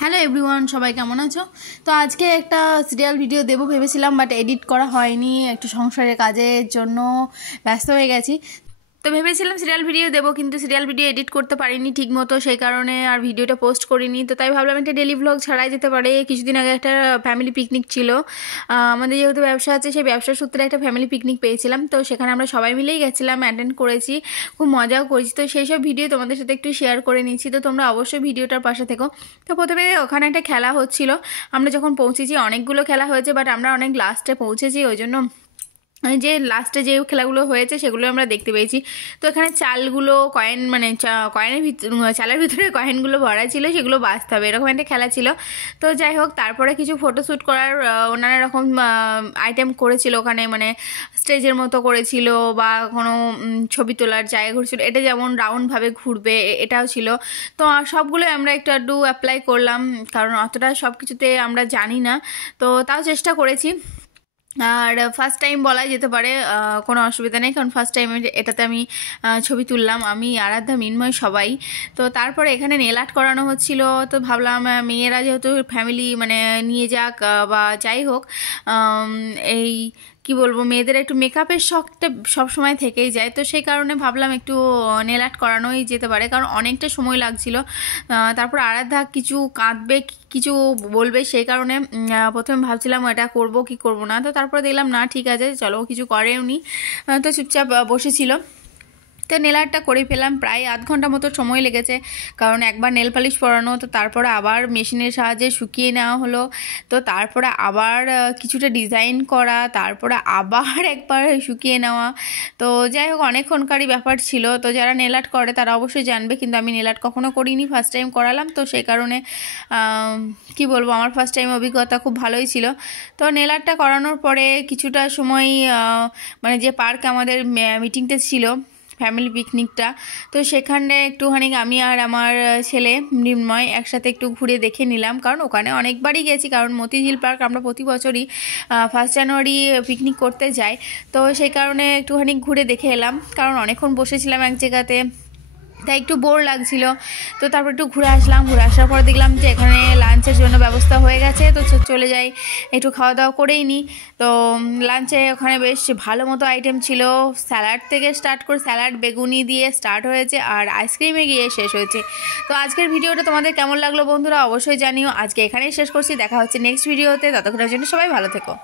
Hello everyone, সবাই কেমন আছো? তো আজকে একটা সিরিয়াল ভিডিও দেবো ভেবেছিলাম, বাট এডিট করা হয়নি, একটু সংসারের কাজের জন্য ব্যস্ত হয়ে গেছি। তো ভেবেছিলাম সিরিয়াল ভিডিও দেবো, কিন্তু সিরিয়াল ভিডিও এডিট করতে পারিনি ঠিক মতো, সেই কারণে আর ভিডিওটা পোস্ট করিনি। তো তাই ভাবলাম একটা ডেলি ভ্লগ ছাড়াই যেতে পারে। কিছুদিন আগে একটা ফ্যামিলি পিকনিক ছিল, আমাদের যেহেতু ব্যবসা আছে, সেই ব্যবসার সূত্রে একটা ফ্যামিলি পিকনিক পেয়েছিলাম। তো সেখানে আমরা সবাই মিলেই গেছিলাম, অ্যাটেন্ড করেছি, খুব মজাও করেছি। তো সেই সব ভিডিও তোমাদের সাথে একটু শেয়ার করে নিচ্ছি, তো তোমরা অবশ্যই ভিডিওটার পাশে থেকো। তো প্রথমে ওখানে একটা খেলা হচ্ছিল, আমরা যখন পৌঁছেছি অনেকগুলো খেলা হয়েছে, বাট আমরা অনেক লাস্টে পৌঁছেছি, ওই জন্য যে লাস্টে যে খেলাগুলো হয়েছে সেগুলো আমরা দেখতে পেয়েছি। তো এখানে চালগুলো কয়েন, মানে কয়েনের চালের ভিতরে কয়েনগুলো ভরা ছিল, সেগুলো বাঁচতে হবে, এরকম একটা খেলা ছিল। তো যাই হোক, তারপরে কিছু ফটোশ্যুট করার নানা রকম আইটেম করেছিল ওখানে, মানে স্টেজের মতো করেছিল, বা কোনো ছবি তোলার জায়গা ঘুরছিল, এটা যেমন রাউন্ডভাবে ঘুরবে এটাও ছিল। তো সবগুলো আমরা একটু আধটু অ্যাপ্লাই করলাম, কারণ অতটা সব কিছুতে আমরা জানি না, তো তাও চেষ্টা করেছি। আর ফার্স্ট টাইম বলাই যেতে পারে, কোনো অসুবিধা নেই, কারণ ফার্স্ট টাইম এটাতে আমি ছবি তুললাম, আমি আরাধ্যা মিন্ময় সবাই। তো তারপরে এখানে নেল আর্ট করানো হচ্ছিল, তো ভাবলাম মেয়েরা যেহেতু ফ্যামিলি মানে নিয়ে যাক, বা যাই হোক, এই কি বলবো, মেয়েদের একটু মেকআপের শখটা সবসময় থেকেই যায়, তো সেই কারণে ভাবলাম একটু নেল আর্ট করানোই যেতে পারে, কারণ অনেকটা সময় লাগছিল। তারপর আরাধ্যা কিছু কাঁদবে, কিছু বলবে, সেই কারণে প্রথমে ভাবছিলাম এটা করব কি করব না, তো তারপরে দেখলাম না, ঠিক আছে চলো, কিছু করেওনি, তো চুপচাপ বসেছিল। তো নেল আর্টটা করে ফেলাম, প্রায় আধ ঘন্টা মতো সময় লেগেছে, কারণ একবার নেল পালিশ পরানো, তো তারপরে আবার মেশিনের সাহায্যে শুকিয়ে নেওয়া হলো, তো তারপরে আবার কিছুটা ডিজাইন করা, তারপরে আবার একবার শুকিয়ে নেওয়া। তো যাই হোক, অনেকক্ষণকারই ব্যাপার ছিল। তো যারা নেল আর্ট করে তারা অবশ্যই জানবে, কিন্তু আমি নেল আর্ট কখনো করিনি, ফার্স্ট টাইম করালাম, তো সেই কারণে কি বলবো, আমার ফার্স্ট টাইম অভিজ্ঞতা খুব ভালোই ছিল। তো নেল আর্টটা করানোর পরে কিছুটা সময় মানে যে পার্কে আমাদের মিটিংটা ছিল, ফ্যামিলি পিকনিকটা, তো সেখানে একটুখানি আমি আর আমার ছেলে মৃন্ময় একসাথে একটু ঘুরে দেখে নিলাম, কারণ ওখানে অনেকবারই গেছি, কারণ মতিঝিল পার্ক আমরা প্রতি বছরই 1 জানুয়ারি পিকনিক করতে যাই, তো সেই কারণে একটুখানি ঘুরে দেখে এলাম, কারণ অনেকক্ষণ বসেছিলাম এক জায়গাতে, তাই একটু বোর লাগছিল। তো তারপর একটু ঘুরে আসলাম, ঘুরে আসার পর দেখলাম যে এখানে লাঞ্চের জন্য ব্যবস্থা হয়ে গেছে, তো চলে যাই, একটু খাওয়া দাওয়া করেই নিই। তো লাঞ্চে ওখানে বেশ ভালো মতো আইটেম ছিল, স্যালাড থেকে স্টার্ট করে, স্যালাড বেগুনি দিয়ে স্টার্ট হয়েছে, আর আইসক্রিমে গিয়ে শেষ হয়েছে। তো আজকের ভিডিওটা তোমাদের কেমন লাগলো বন্ধুরা, অবশ্যই জানিও। আজকে এখানেই শেষ করছি, দেখা হচ্ছে নেক্সট ভিডিওতে, ততক্ষণের জন্য সবাই ভালো থেকো।